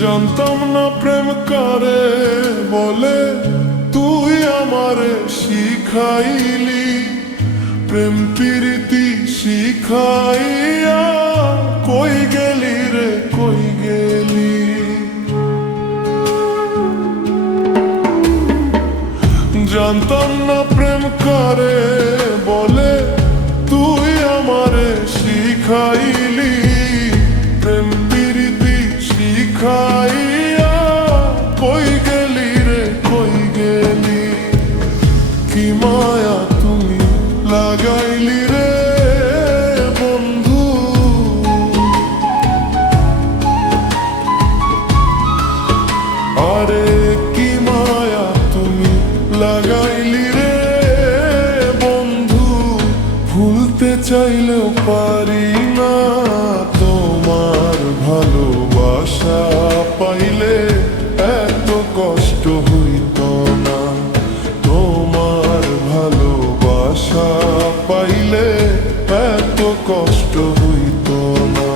জানতাম না প্রেম কারে বলে, তুই আমারে শিখাইলি। প্রেম প্রীতি শিখাইয়া কই গেলি রে কই গেলি। জানতাম না প্রেম কারে বলে, তুই আমারে শিখাইলি। প্রেম প্রীতি শিখাইয়া কই গেলি রে কই গেলি। কি মায়া তুমি লাগাইলি রে বন্ধু। আরে কি মায়া তুমি লাগাইলি রে বন্ধু। ভুলতে চাইলেও পারি না তোমার ভালোবাসা পাইলে এত কষ্ট হইত না। তোমার ভালোবাসা পাইলে এত কষ্ট হইত না।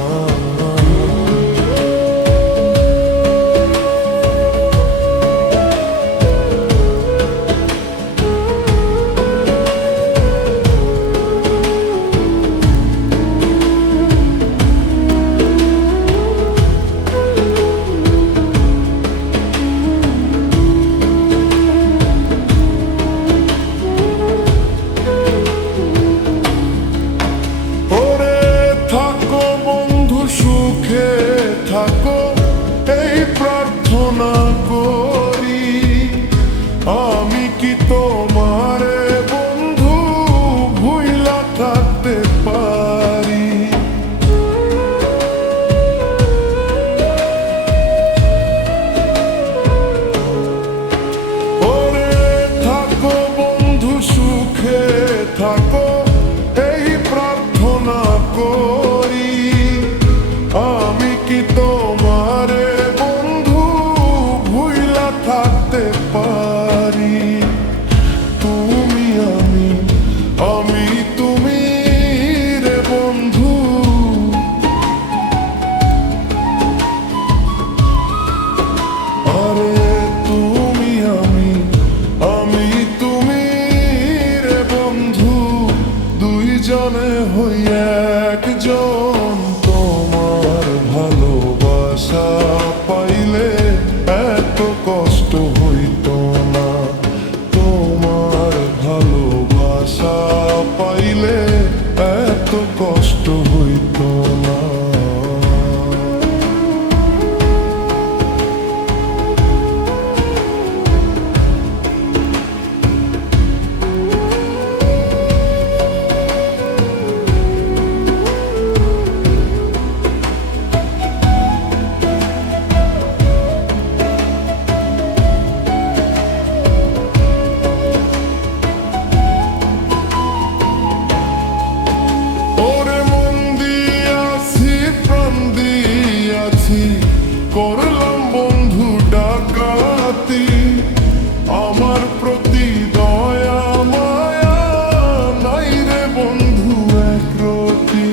সুখে থাকো এই প্রার্থনা করি। আমি কি তোমারে বন্ধু ভুইলা থাকতে পারি। ওরে থাকো বন্ধু সুখে থাকো এই প্রার্থনা করি। আমি কি তোমারে বন্ধু ভুইলা থাকতে পারি। তুমি আমি তুমি রে বন্ধু। আরে তুমি আমি তুমি রে বন্ধু। দুইজনে হই একজন। তোমার ভালোবাসা পাইলে এত কষ্ট হইত না। তোমার ভালোবাসা পাইলে এত কষ্ট হইত না। করলাম বন্ধু ডাকাতি। আমার প্রতি দয়া মায়া নাই রে বন্ধু একরতি।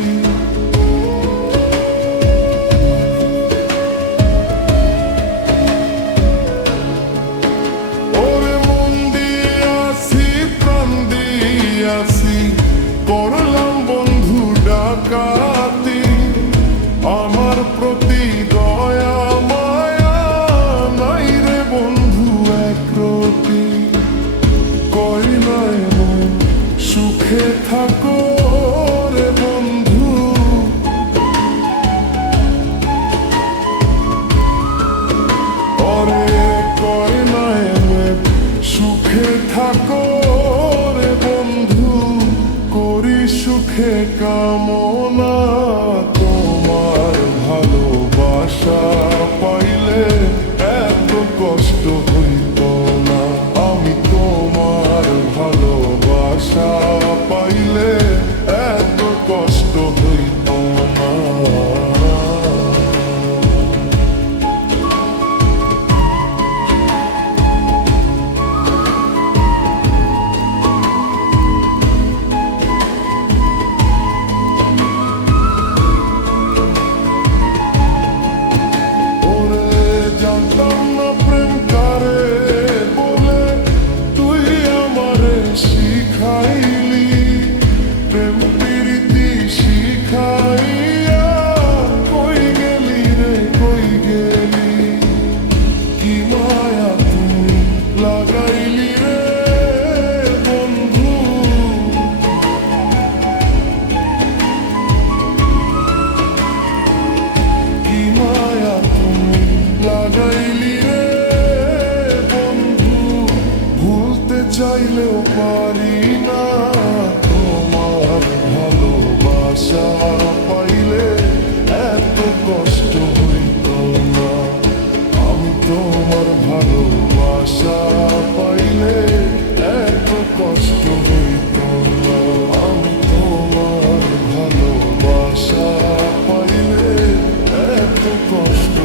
ওরে মন দিয়াছি প্রাণ দিয়াছি করলাম বন্ধু ডাকাতি। আমার প্রতি দয়া মায়া নাই রে বন্ধু একরতি। কই নাই মন সুখে থাকো রে বন্ধু। আরে কই নাই সুখে থাকো রে বন্ধু। করি সুখে কামনা তোমার ভালোবাসা পাইলে এত কষ্ট হইত না। আমি তোমার ভালোবাসা পাইলে এত কষ্ট হইত না। কষ্ট